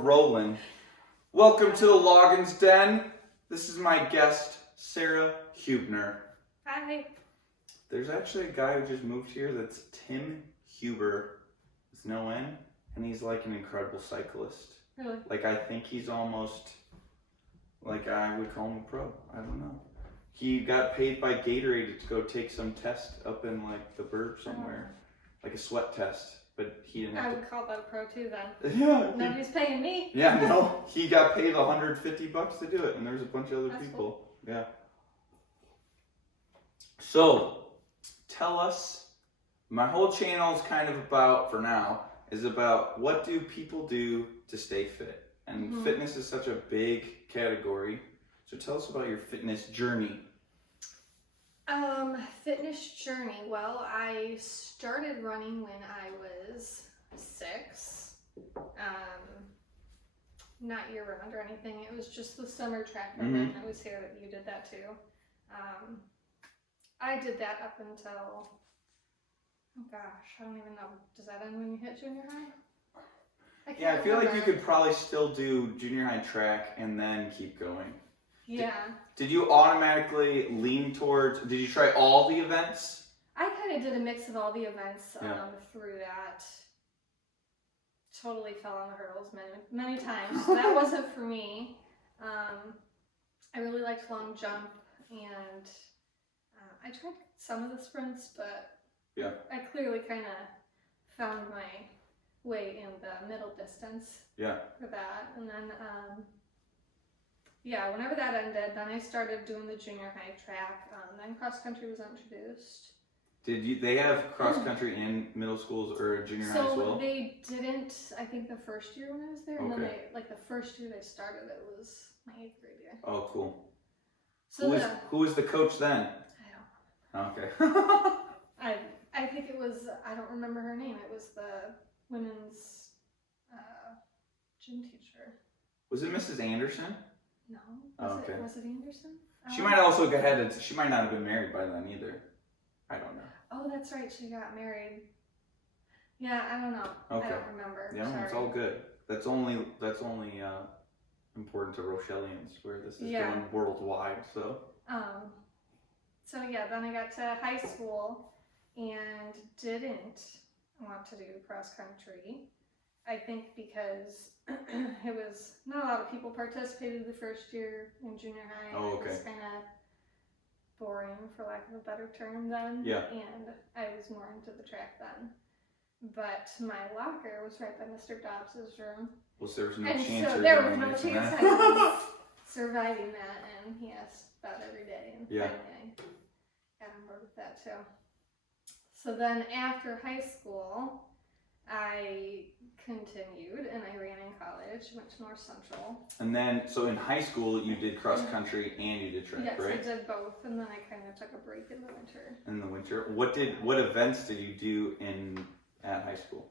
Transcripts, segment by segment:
Rolling. Welcome to the Loggins Den. This is my guest, Sara Hubner. Hi. There's actually a guy who just moved here that's Tim Huber with no N, and he's like an incredible cyclist. Really? Like, I think he's almost, like, I would call him a pro. I don't know. He got paid by Gatorade to go take some test up in, like, the burbs somewhere. Like a sweat test. But he didn't have I would call that a pro too then. Yeah. Nobody's paying me. Yeah, no. He got paid $150 to do it, and there's a bunch of other That's people. Cool. Yeah. So, tell us, my whole channel is kind of about, for now, is about what do people do to stay fit? And fitness is such a big category. So tell us about your fitness journey. Fitness journey. Well, I started running when I was 6. Not year round or anything. It was just the summer track program that was here that you did that too. I did that up until, oh gosh, I don't even know. Does that end when you hit junior high? I feel like you could probably still do junior high track and then keep going. Yeah. Did you automatically lean towards, did you try all the events? I kind of did a mix of all the events through that. Totally fell on the hurdles many times. So that wasn't for me. I really liked long jump, and I tried some of the sprints, but I clearly kind of found my way in the middle distance for that. And then whenever that ended, then I started doing the junior high track. Then cross country was introduced. They have cross country in middle schools or junior high as well? So they didn't, I think the first year when I was there, and then the first year they started, it was my 8th grade year. Oh, cool. So who was the coach then? I don't remember. Okay. I think it was, I don't remember her name. It was the women's gym teacher. Was it Mrs. Anderson? No. Was it Anderson? She might also go ahead. She might not have been married by then either. I don't know. Oh, that's right. She got married. Yeah, I don't know. Okay. I don't remember. Yeah, sorry. It's all good. That's only important to Rochellians, where this is going worldwide. So. Then I got to high school and didn't want to do cross country. I think because it was not a lot of people participated the first year in junior high. Oh, okay. It was kind of boring, for lack of a better term, then. Yeah. And I was more into the track then. But my locker was right by Mr. Dobbs's room. Well, there was no and chance. So there was no chance I was surviving that, and he asked about every day, and finally I got on board with that too. So then after high school, I continued and I ran in college, went to North Central. And then, so in high school, you did cross country and you did track, right? Yes, I did both, and then I kind of took a break in the winter. In the winter? What events did you do at high school?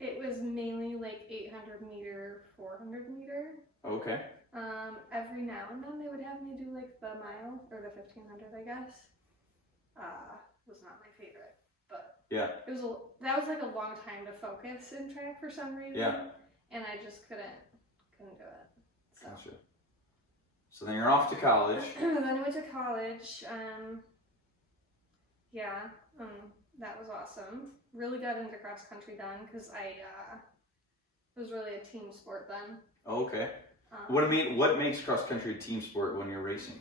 It was mainly like 800 meter, 400 meter. Okay. Every now and then they would have me do like the mile or the 1500, I guess. Was not my favorite, but that was like a long time to focus in track for some reason. Yeah. And I just couldn't do it. So. Gotcha. So then you're off to college. Then I went to college. That was awesome. Really got into cross country then because it was really a team sport then. Oh, okay. What makes cross country a team sport when you're racing?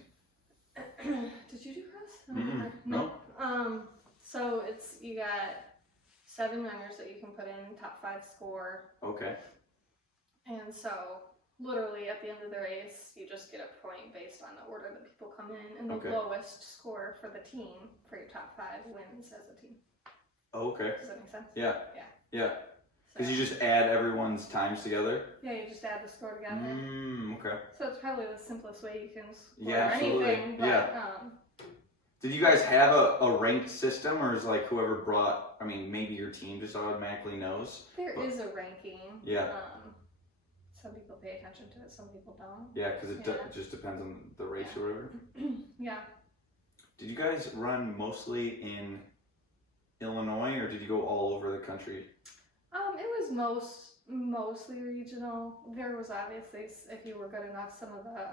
Did you do cross? No. So you got 7 runners that you can put in, top 5 score. Okay. And so literally at the end of the race, you just get a point based on the order that people come in, and the lowest score for the team for your top 5 wins as a team. Oh, okay. Does that make sense? Yeah. Because you just add everyone's times together? Yeah, you just add the score together. Okay. So it's probably the simplest way you can score absolutely. anything. But, did you guys have a ranked system, or is like whoever brought, maybe your team just automatically knows? There is a ranking. Yeah. Some people pay attention to it, some people don't. Yeah, because it just depends on the race or whatever. Yeah. Did you guys run mostly in Illinois, or did you go all over the country? was mostly regional. There was obviously, if you were good enough, some of the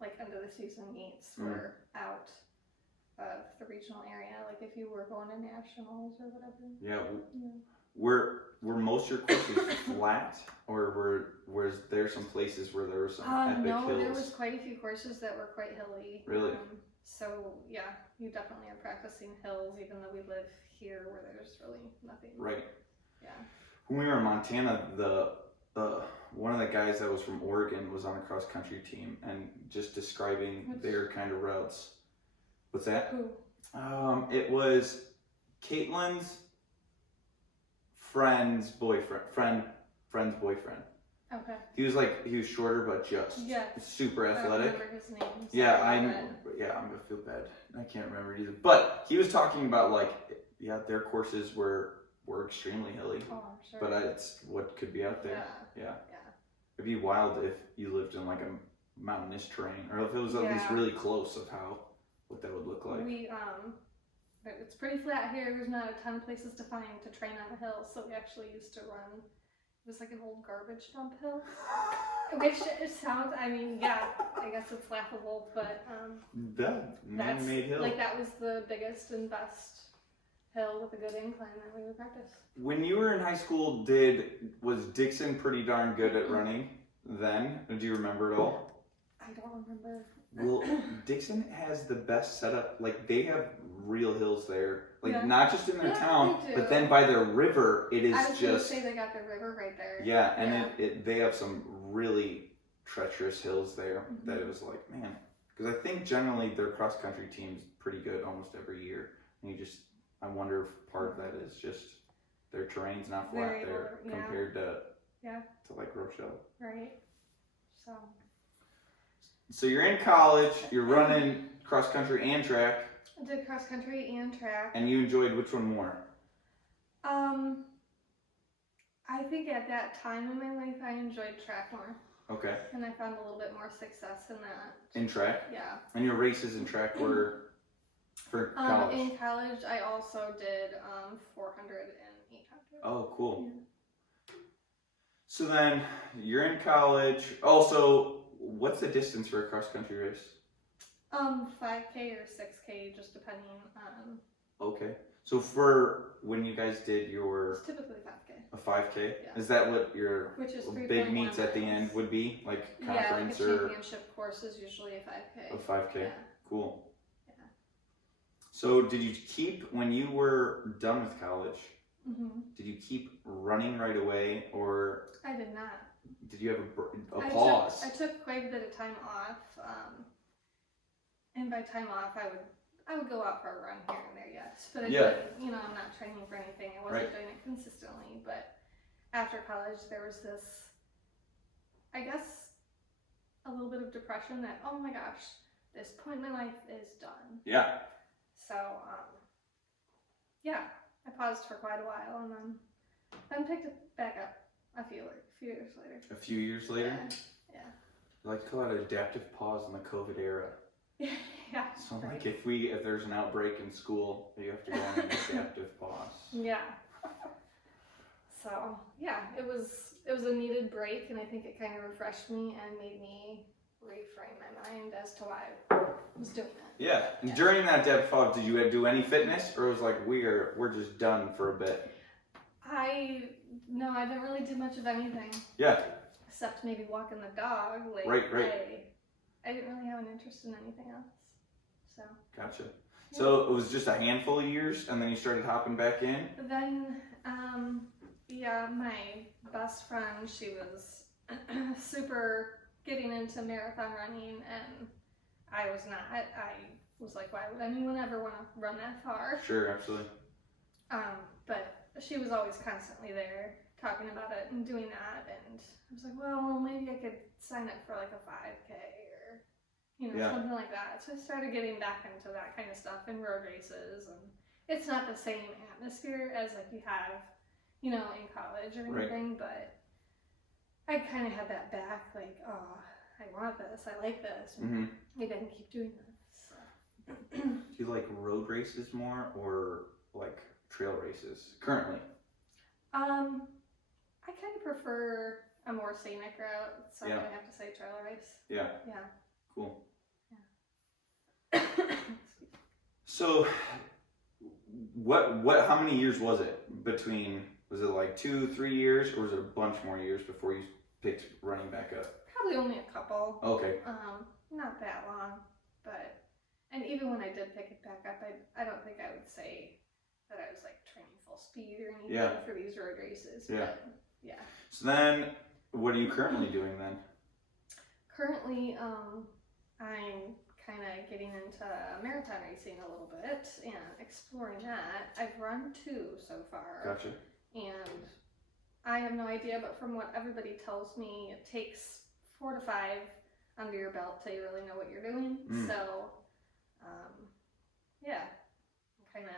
like end of the season meets were out of the regional area. Like if you were going to nationals or whatever. Yeah. Were most of your courses flat, or was there some places where there were some epic hills? No, there was quite a few courses that were quite hilly. Really? So yeah, you definitely are practicing hills, even though we live here where there's really nothing. Right. Yeah. When we were in Montana, one of the guys that was from Oregon was on a cross country team, and just describing their kind of routes. What's that? Who? It was Caitlin's friend's boyfriend. Okay. He was shorter, but just super athletic. I don't remember his name. Yeah, I know. Yeah, I'm gonna feel bad. I can't remember it either. But he was talking about their courses were extremely hilly. Oh, I'm sure. But it's what could be out there. Yeah. It'd be wild if you lived in like a mountainous terrain, or if it was at least really close of what that would look like. It's pretty flat here. There's not a ton of places to train on a hill, so we actually used to run. It was like an old garbage dump hill, which it sounds. I mean, yeah, I guess it's laughable, but that man-made hill. Like that was the biggest and best hill with a good incline that we would practice. When you were in high school, was Dixon pretty darn good at running then? Do you remember it all? I don't remember. Well, Dixon has the best setup. Like, they have real hills there. Like, not just in their town, but then by their river, it is I was just... going to say they got the river right there. Yeah, and they have some really treacherous hills there that it was like, man. Because I think generally their cross-country team's pretty good almost every year. And I wonder if part of that is just their terrain's not flat there compared to like Rochelle. Right. So you're in college, you're running cross country and track. I did cross country and track. And you enjoyed which one more? I think at that time in my life I enjoyed track more. Okay. And I found a little bit more success in that. In track? Yeah. And your races in track were for college? In college I also did 400 and 800. Oh, cool. Yeah. So then you're in college. Also, what's the distance for a cross-country race? 5K or 6K, just depending on... Okay. So for when you guys did your... It's typically 5K. A 5K? Yeah. Is that what your Which is big meets at the end would be? Like conference like a championship course is usually a 5K. A 5K? Yeah. Cool. Yeah. So did you keep, when you were done with college, Mm-hmm. did you keep running right away, or... I did not. Did you have a pause? I took quite a bit of time off, and by time off, I would go out for a run here and there, yes. But I didn't, I'm not training for anything. I wasn't doing it consistently. But after college, there was this, I guess, a little bit of depression that, oh my gosh, this point in my life is done. Yeah. So, I paused for quite a while and then picked it back up a few years later. A few years later? Yeah. I like to call it an adaptive pause in the COVID era. Yeah. So like if there's an outbreak in school, you have to go on an adaptive pause. Yeah. So it was a needed break, and I think it kind of refreshed me and made me reframe my mind as to why I was doing it. Yeah. And during that adaptive pause, did you do any fitness, or it was like we're just done for a bit? No, I didn't really do much of anything. Yeah. Except maybe walking the dog. Like, right. I didn't really have an interest in anything else. So. Gotcha. Yeah. So it was just a handful of years, and then you started hopping back in? Then, my best friend, she was super getting into marathon running, and I was not. I was like, why would anyone ever want to run that far? Sure, absolutely. But she was always constantly there talking about it and doing that, and I was like, well, maybe I could sign up for like a 5K or something like that. So I started getting back into that kind of stuff in road races, and it's not the same atmosphere as like you have, in college or anything, but I kind of had that back, like, oh, I want this, I like this, and maybe I can keep doing this. So. Do you like road races more or like trail races currently? prefer a more scenic route, so I have to say trail race. Yeah. Yeah. Cool. Yeah. So, how many years was it between, was it like 2-3 years, or was it a bunch more years before you picked running back up? Probably only a couple. Okay. Not that long, but, and even when I did pick it back up, I don't think I would say that I was like training full speed or anything for these road races. Yeah. But, yeah. So then, what are you currently doing then? Currently, I'm kind of getting into marathon racing a little bit and exploring that. I've run 2 so far. Gotcha. And I have no idea, but from what everybody tells me, it takes 4 to 5 under your belt till you really know what you're doing. So, yeah, I'm kind of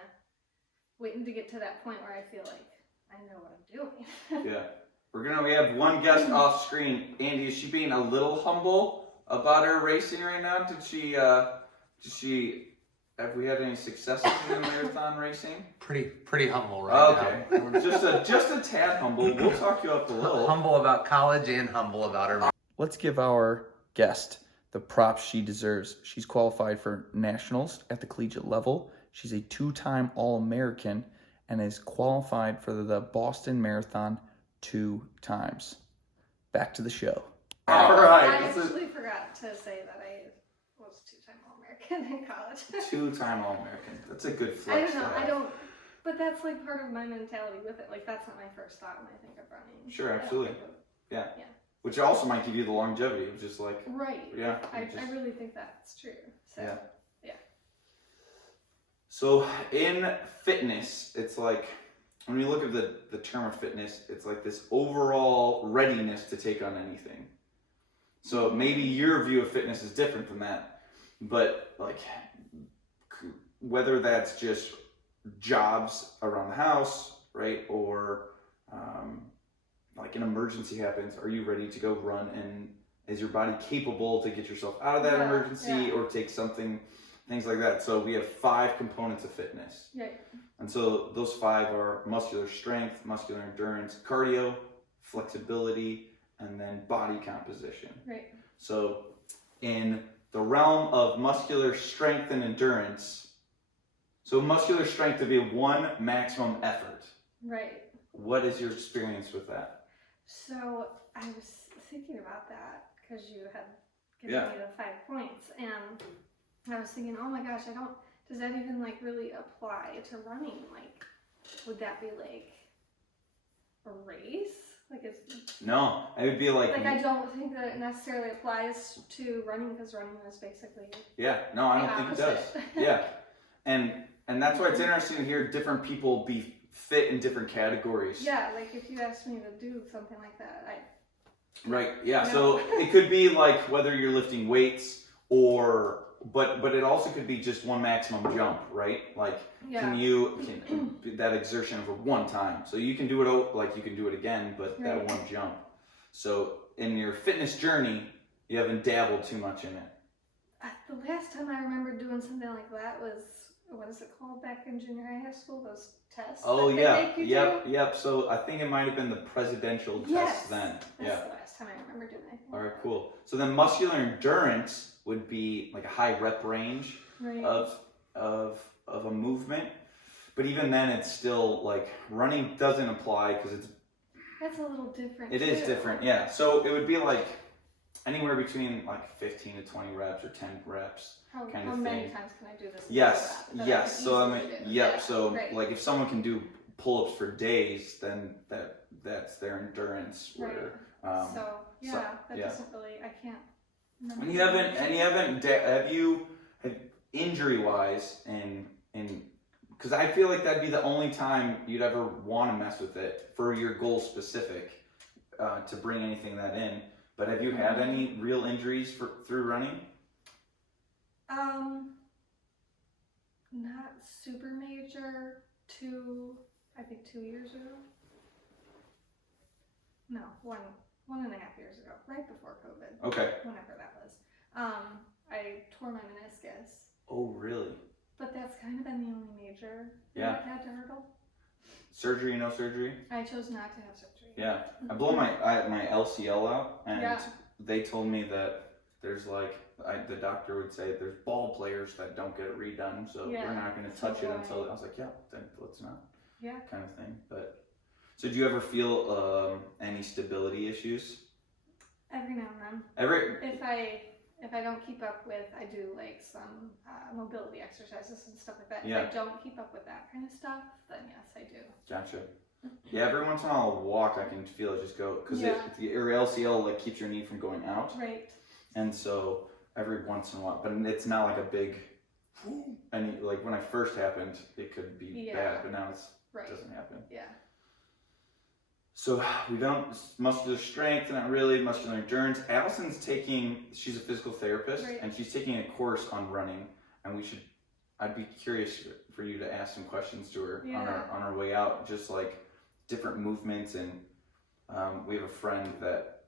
waiting to get to that point where I feel like I know what I'm doing. Yeah. We have one guest off screen. Andy, is she being a little humble about her racing right now? Have we had any successes in marathon racing? Pretty humble right now. Okay. just a tad humble. We'll talk you up a little. Humble about college and humble about her. Let's give our guest the props she deserves. She's qualified for nationals at the collegiate level. She's a 2-time All-American and is qualified for the Boston Marathon 2 times. Back to the show. All right. I actually forgot to say that I was 2-time All-American in college. 2-time All-American. That's a good flex. I don't, but that's like part of my mentality with it. Like that's not my first thought when I think of running. Sure, absolutely. Yeah. Which also might give you the longevity of just like. Right. Yeah. I really think that's true. So, yeah. So in fitness, it's like, when you look at the term of fitness, it's like this overall readiness to take on anything. So maybe your view of fitness is different than that, but like whether that's just jobs around the house, right? Or like an emergency happens, are you ready to go run, and is your body capable to get yourself out of that emergency or take something, things like that. So we have 5 components of fitness. Right. And so those 5 are muscular strength, muscular endurance, cardio, flexibility, and then body composition. Right. So in the realm of muscular strength and endurance, so muscular strength would be 1 maximum effort. Right. What is your experience with that? So I was thinking about that because you had given me the 5 points, and I was thinking, oh my gosh, does that even like really apply to running? Like, would that be like a race? Like No, it would be like I don't think that it necessarily applies to running, because running is basically no, I don't think it does. Yeah. And that's why it's interesting to hear different people be fit in different categories. Yeah, like if you asked me to do something like that, Right, yeah. So it could be like whether you're lifting weights or but it also could be just 1 maximum jump, right? Like can that exertion for 1 time. So you can do it like you can do it again, but that 1 jump. So in your fitness journey, you haven't dabbled too much in it. The last time I remember doing something like that was, what is it called back in junior high school? Those tests? Oh yeah, yep. So I think it might have been the presidential test then. That's the last time I remember doing anything. All right, cool. So then muscular endurance would be like a high rep range of a movement, but even then it's still like running doesn't apply because that's a little different. It is different, yeah. So it would be like anywhere between like 15 to 20 reps or 10 reps. How many times can I do this? Yes. So I mean, So like if someone can do pull-ups for days, then that's their endurance. Where that doesn't really. I can't. And you haven't have you injury-wise in because I feel like that'd be the only time you'd ever want to mess with it for your goal specific to bring anything that in. But have you had any real injuries through running? Not super major. I think 2 years ago. No, one and a half years ago, right before COVID. Okay. Whenever that was. I tore my meniscus. Oh, really? But that's kind of been the only major Yeah. I've had to hurdle. Surgery, no surgery? I chose not to have surgery. Yeah, I blow my LCL out, and they told me that there's like the doctor would say there's ball players that don't get it redone, so we're not going to touch it until. I was like, yeah, then let's not. Yeah. Kind of thing. But so, do you ever feel any stability issues? Every now and then. If I don't keep up with, I do like some mobility exercises and stuff like that. Yeah. If I don't keep up with that kind of stuff, then yes, I do. Gotcha. Yeah, every once in a while I'll walk, I can feel it just go, because your LCL like keeps your knee from going out. Right. And so every once in a while, but it's not like a big, and like when I first happened, it could be bad, but now it doesn't happen. Yeah. So we don't, muscular strength, not really, muscular endurance. Allison's she's a physical therapist, and she's taking a course on running, and I'd be curious for you to ask some questions to her on our way out, just like different movements, and we have a friend that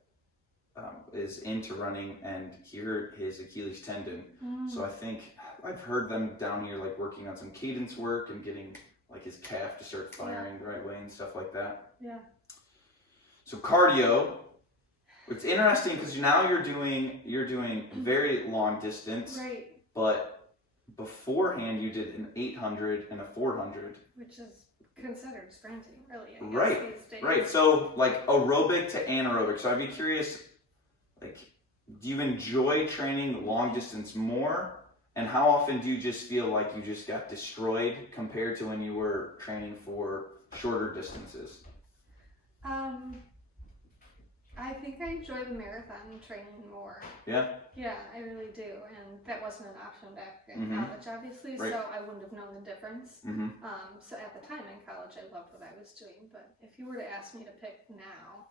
is into running, and he hurt his Achilles tendon. So I think I've heard them down here like working on some cadence work and getting like his calf to start firing the right way and stuff like that. Yeah. So cardio, it's interesting because now you're doing very long distance, right? But beforehand you did an 800 and a 400, which is considered sprinting, really. I guess, these days. Right. So like aerobic to anaerobic. So I'd be curious, like, do you enjoy training long distance more? And how often do you just feel like you just got destroyed compared to when you were training for shorter distances? I think I enjoy the marathon training more. Yeah? Yeah, I really do. And that wasn't an option back in college, obviously, so I wouldn't have known the difference. So at the time in college, I loved what I was doing. But if you were to ask me to pick now,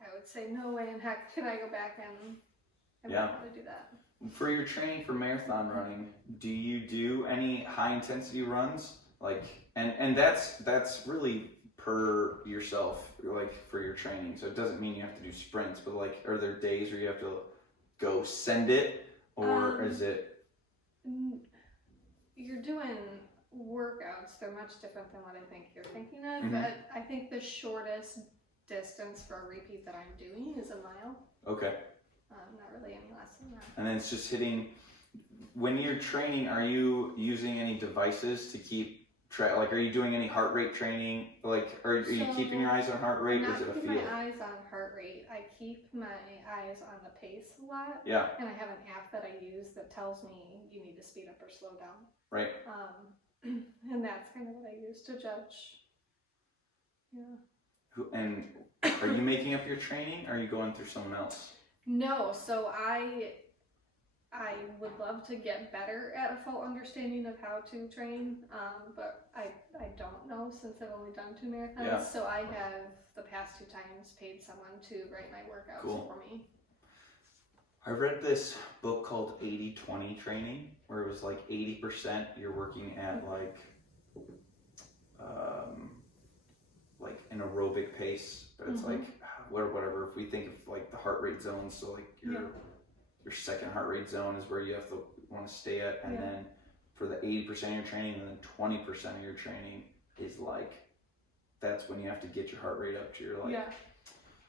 I would say no way in heck can I go back and wouldn't want to do that. For your training for marathon running, do you do any high intensity runs? Like, and that's really per yourself, like for your training. So it doesn't mean you have to do sprints, but like, are there days where you have to go send it, or is it? You're doing workouts. They're much different than what I think you're thinking of. But I think the shortest distance for a repeat that I'm doing is a mile. Okay. Not really any less than that. And then it's just hitting. When you're training, are you using any devices to keep track? Like, are you doing any heart rate training? Like, are you keeping your eyes on heart rate, or is it a feel? I keep my eyes on heart rate. I keep my eyes on the pace a lot. Yeah. And I have an app that I use that tells me you need to speed up or slow down. Right. And that's kind of what I use to judge. Yeah. And are you making up your training, or are you going through someone else? No, so I would love to get better at a full understanding of how to train, but I don't know, since I've only done 2 marathons. Yeah. So I have the past 2 times paid someone to write my workouts for me. I read this book called 80-20 Training, where it was like 80% you're working at like an aerobic pace, but it's like whatever. If we think of like the heart rate zones, so like your second heart rate zone is where you want to stay at, and then for the 80% of your training, and then 20% of your training is like, that's when you have to get your heart rate up to your like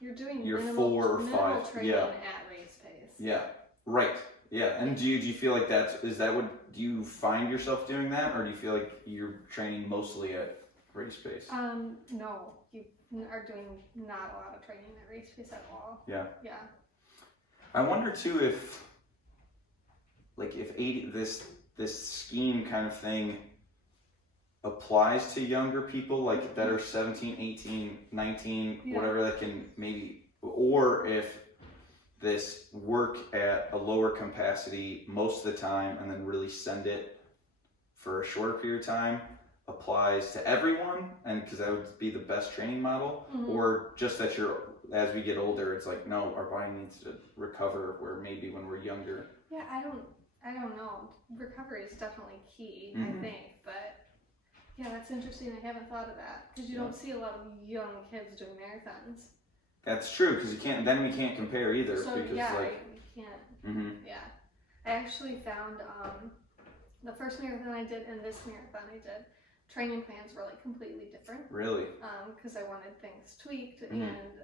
you're doing your minimal, 4 or 5 training at race pace. Yeah, right. Yeah, and do you feel like do you find yourself doing that, or do you feel like you're training mostly at race pace? No, you are doing not a lot of training at race pace at all. Yeah. Yeah. I wonder too if 80 this scheme kind of thing applies to younger people, like that are 17, 18, 19, whatever, that can maybe, or if this work at a lower capacity most of the time and then really send it for a shorter period of time applies to everyone, and because that would be the best training model, or just that as we get older, it's like, no, our body needs to recover, where maybe when we're younger. Yeah, I don't know. Recovery is definitely key, I think, but yeah, that's interesting. I haven't thought of that, because you don't see a lot of young kids doing marathons. That's true, because we can't compare either. So because we can't. Yeah. I actually found the first marathon I did and this marathon I did, training plans were like completely different. Really? Because I wanted things tweaked, Mm-hmm. and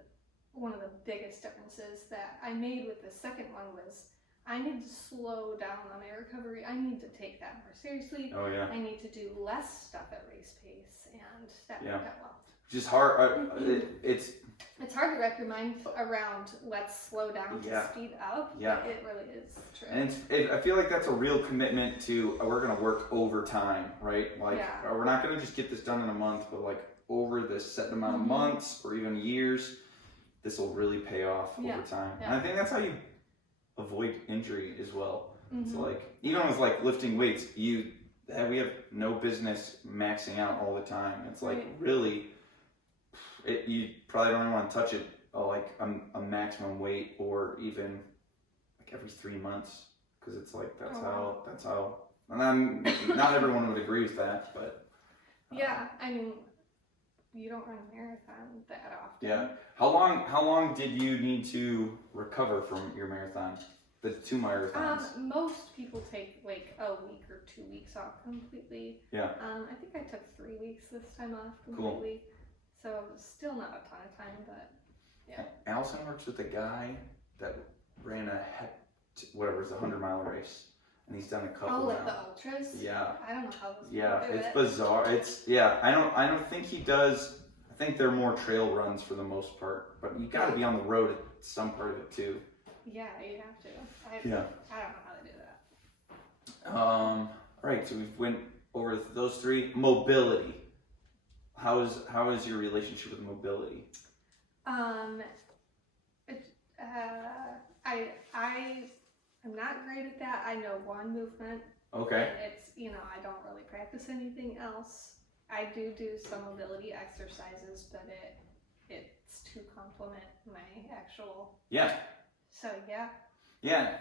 one of the biggest differences that I made with the second one was I need to slow down on my recovery. I need to take that more seriously. Oh yeah. I need to do less stuff at race pace, and that worked out well. Just hard. It's hard to wrap your mind around. Let's slow down to speed up. Yeah. But it really is true. And I feel like that's a real commitment to we're gonna work overtime, right? Like we're not gonna just get this done in a month, but like over this set amount of months or even years, this will really pay off over time. Yeah. And I think that's how you avoid injury as well. Mm-hmm. It's like even with like lifting weights, we have no business maxing out all the time. It's like really, you probably don't even want to touch it like a maximum weight or even like every 3 months, because it's like that's how. And not everyone would agree with that, but yeah, I mean, you don't run a marathon that often. Yeah. How long did you need to recover from your marathon? The 2 marathons. Most people take like a week or 2 weeks off completely. Yeah. I think I took 3 weeks this time off completely. Cool. So still not a ton of time, but yeah. Allison works with a guy that ran a 100-mile race, and he's done a couple. Oh, like now. the ultras? Yeah. I don't know how those Yeah, people do it's it. bizarre. I don't think he does. I think they're more trail runs for the most part, but you got to be on the road at some part of it too. Yeah, you have to. I don't know how they do that. All right, so we've went over those 3. Mobility. How is your relationship with mobility? I'm not great at that. I know one movement. Okay. And it's, I don't really practice anything else. I do some mobility exercises, but it's to complement my actual. Yeah. So yeah. Yeah,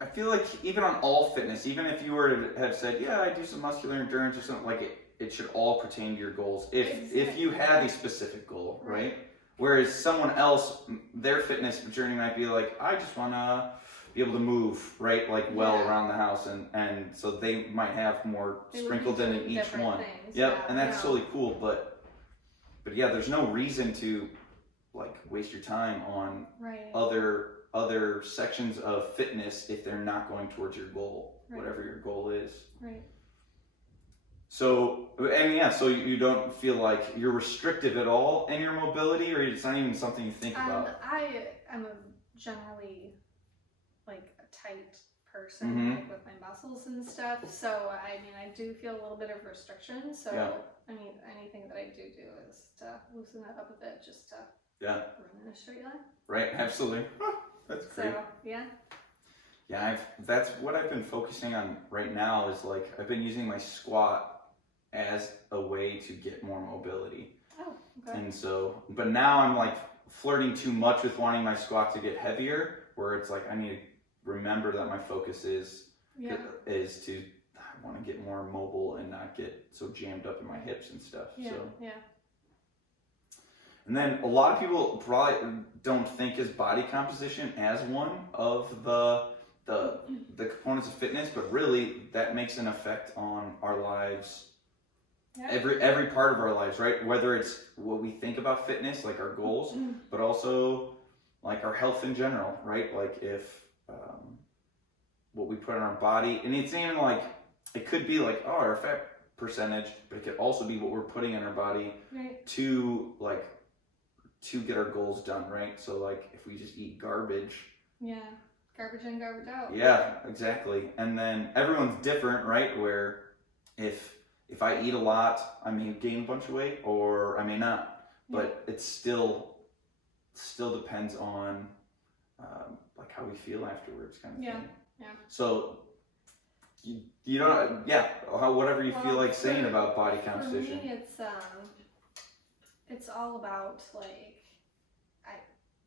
I feel like even on all fitness, even if you were to have said, yeah, I do some muscular endurance or something, like it should all pertain to your goals. If you have a specific goal, right? Whereas someone else, their fitness journey might be like, I just want to be able to move, right? Like around the house. And so they might have more sprinkled in each one. Things, yep, and that's totally cool. But yeah, there's no reason to like waste your time on other sections of fitness if they're not going towards your goal, whatever your goal is. Right. So, so you don't feel like you're restrictive at all in your mobility, or it's not even something you think about? I am a generally like a tight person, like with my muscles and stuff. So, I mean, I do feel a little bit of restriction. So, I mean, anything that I do is to loosen that up a bit, just to run in a straight line. Right, absolutely. That's great. So, yeah. Yeah, that's what I've been focusing on right now is like I've been using my squat as a way to get more mobility. Oh, okay. And so, but now I'm like flirting too much with wanting my squat to get heavier, where it's like I need to remember that my focus is to I want to get more mobile and not get so jammed up in my hips and stuff. And then a lot of people probably don't think as body composition as one of the components of fitness, but really that makes an effect on our lives. Yeah. Every part of our lives, right? Whether it's what we think about fitness, like our goals, but also like our health in general, right? Like if what we put in our body, and it's even like it could be like our fat percentage, but it could also be what we're putting in our body to get our goals done, right? So like if we just eat garbage. Yeah, garbage in, garbage out. Yeah, exactly. And then everyone's different, right? Where if I eat a lot, I may gain a bunch of weight or I may not. But it still depends on like how we feel afterwards, kind of thing. Yeah. So you don't, whatever you feel like saying about body composition. For me, it's all about like,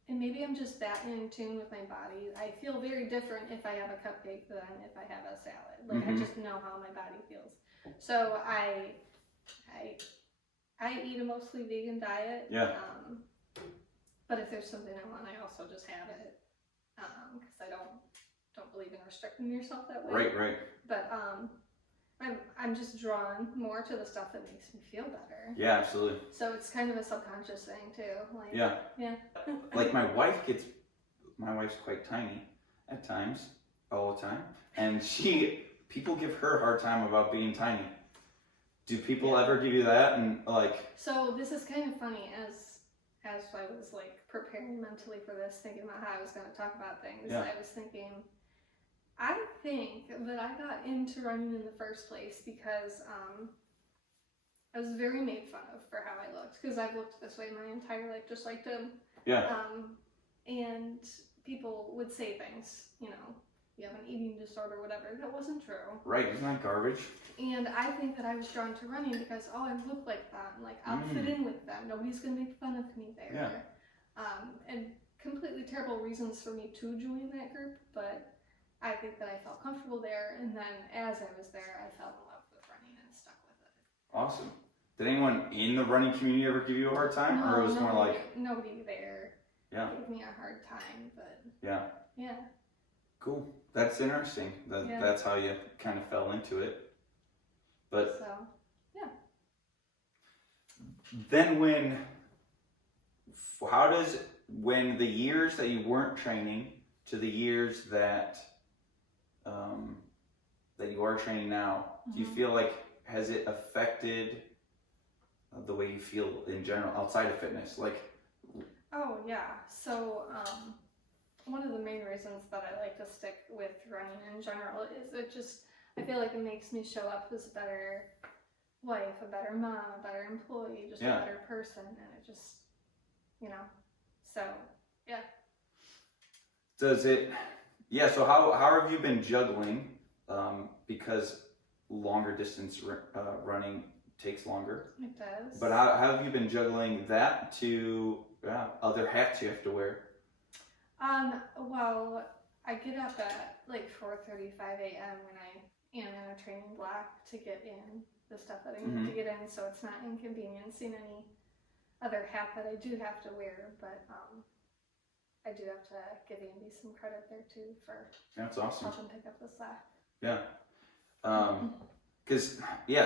and maybe I'm just that in tune with my body. I feel very different if I have a cupcake than if I have a salad. Like I just know how my body feels. So I eat a mostly vegan diet. Yeah. But if there's something I want, I also just have it. Because I don't believe in restricting yourself that way. Right. But I'm just drawn more to the stuff that makes me feel better. Yeah, absolutely. So it's kind of a subconscious thing too. Like, yeah. Yeah. Like my wife's quite tiny at times, all the time, and people give her a hard time about being tiny. Do people ever give you that? And like, so this is kind of funny as I was like preparing mentally for this, thinking about how I was going to talk about things. Yeah. I was thinking, I think that I got into running in the first place because I was very made fun of for how I looked, because I've looked this way my entire life, just like them. yeah, And people would say things, you know, you have an eating disorder, whatever. That wasn't true. right, isn't that garbage? And I think that I was drawn to running because, I look like them. Like, I'll fit in with them. Nobody's going to make fun of me there. Yeah. And completely terrible reasons for me to join that group, but I think that I felt comfortable there. And then as I was there, I fell in love with running and stuck with it. Awesome. Did anyone in the running community ever give you a hard time? No, or it was more like... Nobody there Yeah. gave me a hard time, but... Yeah. Yeah. Cool. That's interesting. That's how you kind of fell into it. But so, yeah. Then when the years that you weren't training to the years that you are training now, do you feel like, has it affected the way you feel in general outside of fitness? Like, Oh yeah. So one of the main reasons that I like to stick with running in general is I feel like it makes me show up as a better wife, a better mom, a better employee, just a better person, and it just, so yeah. does it? Yeah. So how have you been juggling? Because longer distance running takes longer. It does. But how have you been juggling that to other hats you have to wear? Well, I get up at like 4:35 a.m. when I am in a training block to get in the stuff that I need to get in, so it's not inconveniencing any other hat that I do have to wear, but I do have to give Andy some credit there too for That's awesome. helping pick up the slack. Yeah.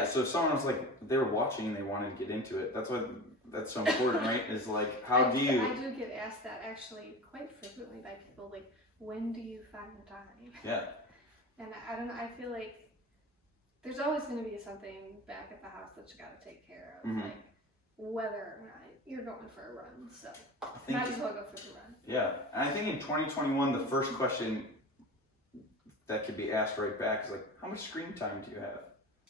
So if someone was like, they were watching and they wanted to get into it, that's so important, right? Is like, I do get asked that actually quite frequently by people, like, when do you find time? Yeah. And I don't know, I feel like there's always going to be something back at the house that you got to take care of, like whether or not you're going for a run. So might as well go for the run. Yeah, and I think in 2021, the first question that could be asked right back is like, how much screen time do you have?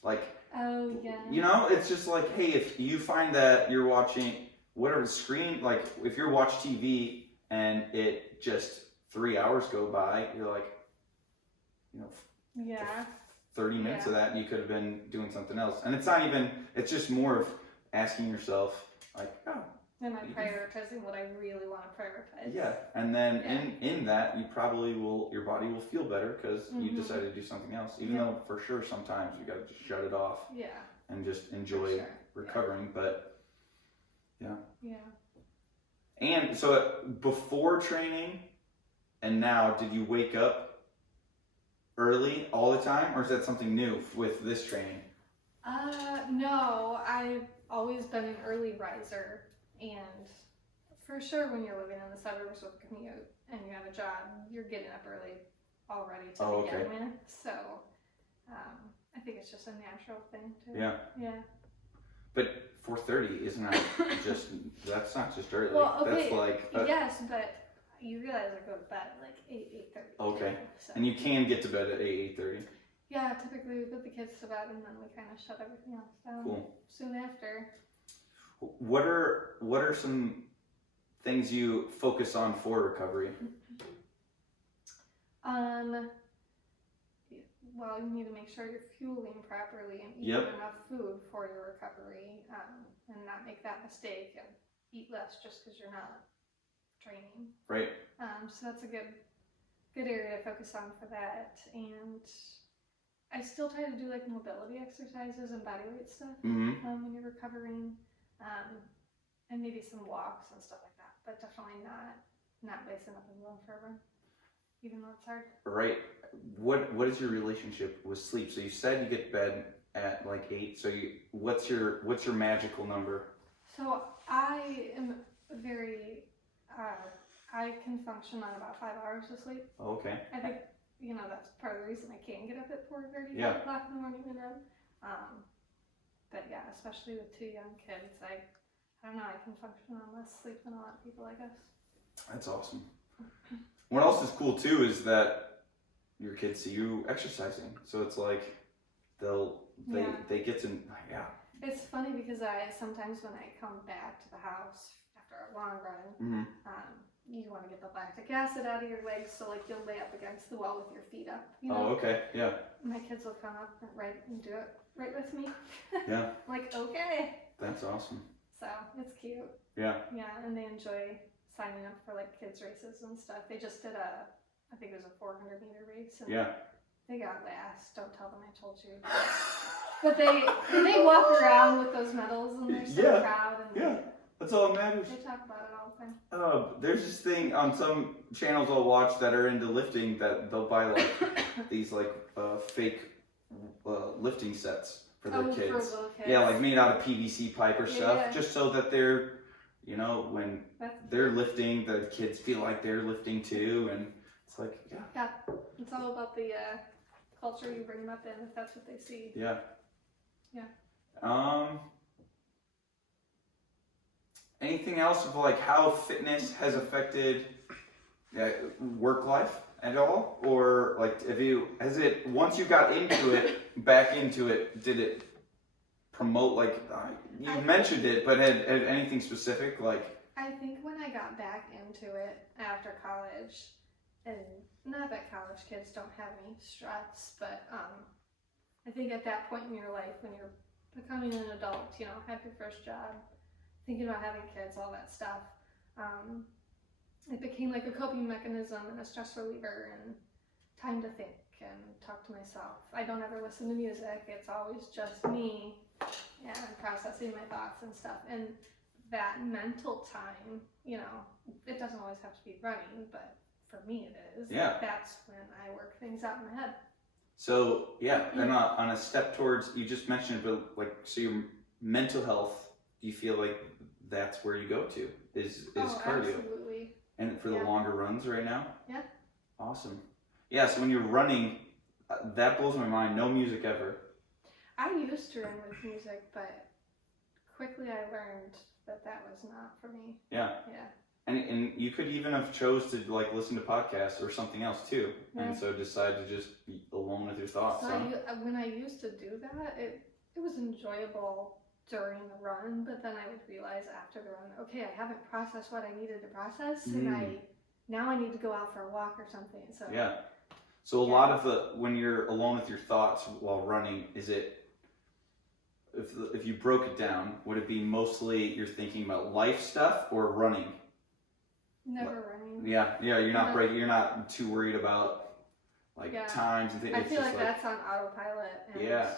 Like, oh yeah, it's just like, hey, if you find that you're watching whatever screen, like if you're watch TV and it just 3 hours go by, you're like, 30 minutes of that, and you could have been doing something else. And it's just more of asking yourself, like, am I prioritizing what I really want to prioritize? Yeah, and then in that, your body will feel better because you decided to do something else. Even though for sure sometimes you got to just shut it off. Yeah. And just enjoy recovering, but yeah. Yeah. And so before training and now, did you wake up early all the time, or is that something new with this training? No, I've always been an early riser, and for sure when you're living in the suburbs with a commute and you have a job, you're getting up early already to begin with. So I think it's just a natural thing too. Yeah. Yeah. But 4:30 isn't that's not just early. Well, okay. That's like yes, but you realize I go to bed at like 8:30. Okay. So. And you can get to bed at 8:30. Yeah, typically we put the kids to bed and then we kind of shut everything else down soon after. What are some things you focus on for recovery? Well, you need to make sure you're fueling properly and eating enough food for your recovery, and not make that mistake and eat less just because you're not training. Right. So that's a good area to focus on for that. And I still try to do like mobility exercises and bodyweight stuff when you're recovering, and maybe some walks and stuff like that. But definitely not wasting up and going for a run. even though it's hard. Right. What is your relationship with sleep? So you said you get to bed at like 8. So what's your magical number? So I am very, I can function on about 5 hours of sleep. Oh, okay. I think, that's part of the reason I can't get up at 4:30, Yeah. 5 o'clock in the morning and run. But yeah, especially with 2 young kids, I don't know, I can function on less sleep than a lot of people, I guess. That's awesome. What else is cool too is that your kids see you exercising. So it's like they get to, yeah. It's funny because sometimes when I come back to the house after a long run, Mm-hmm. You want to get the lactic acid out of your legs, so like you'll lay up against the wall with your feet up. Oh, okay, yeah. My kids will come up and do it right with me. Yeah. Like, okay. That's awesome. So it's cute. Yeah. Yeah, and they enjoy signing up for like kids races and stuff. They just did I think it was a 400-meter race. And Yeah. they got last. Don't tell them I told you. But they walk around with those medals and they're so proud. And yeah. That's all that matters. they talk about it all the time. There's this thing on some channels I'll watch that are into lifting that they'll buy like these like fake lifting sets for their kids. For little kids. Yeah, like made out of PVC pipe or stuff, just so that they're, when they're lifting, the kids feel like they're lifting too, and it's like, yeah, it's all about the culture you bring them up in, if that's what they see. Yeah. Yeah. Anything else of like how fitness has affected work life at all, or like once you got back into it, did it promote like you mentioned it, but had anything specific like? I think when I got back into it after college, and not that college kids don't have any stress, but I think at that point in your life when you're becoming an adult, have your first job, thinking about having kids, all that stuff, it became like a coping mechanism and a stress reliever and time to think and talk to myself. I don't ever listen to music. It's always just me and processing my thoughts and stuff. And that mental time, it doesn't always have to be running, but for me it is. Yeah. That's when I work things out in my head. So, yeah, and on a step towards, you just mentioned, but like, so your mental health, do you feel like that's where you go to, is cardio? Absolutely. And for the longer runs right now? Yeah. Awesome. Yeah, so when you're running, that blows my mind, no music ever. I used to run with music, but quickly I learned that was not for me. Yeah. Yeah. And you could even have chose to like listen to podcasts or something else too, and so decide to just be alone with your thoughts. So when I used to do that, it was enjoyable during the run, but then I would realize after the run, okay, I haven't processed what I needed to process, and now I need to go out for a walk or something. So yeah. So a lot of when you're alone with your thoughts while running, is it? If you broke it down, would it be mostly you're thinking about life stuff or running? Never running. Yeah. You're not You're not too worried about times and things. I feel like that's on autopilot. And, yeah.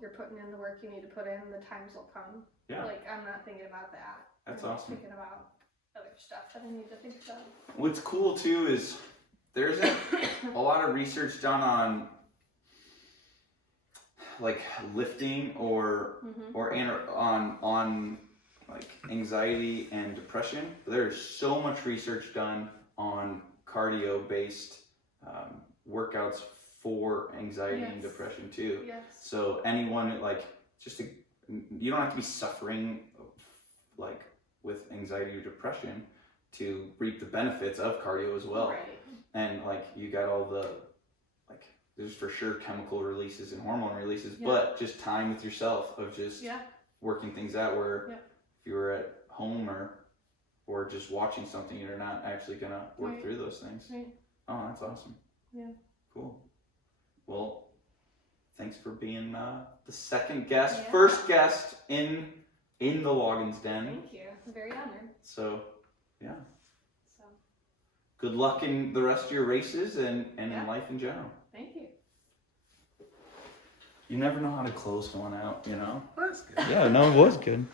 You're putting in the work you need to put in. The times will come. Yeah. Like I'm not thinking about that. That's I'm awesome. Thinking about other stuff that I need to think about. What's cool too is there isn't a lot of research done on like lifting or on like anxiety and depression. There's so much research done on cardio based workouts for anxiety and depression too. Yes. So anyone you don't have to be suffering like with anxiety or depression to reap the benefits of cardio as well. Right. And like you got all the there's for sure chemical releases and hormone releases, but just time with yourself of just working things out where if you were at home or just watching something, you're not actually gonna work through those things. Right. Oh, that's awesome. Yeah. Cool. Well, thanks for being the second guest, first guest in the Loggins Den. Thank you. I'm very honored. So, yeah. Good luck in the rest of your races and in life in general. Thank you. You never know how to close one out, That's good. Yeah, no, it was good.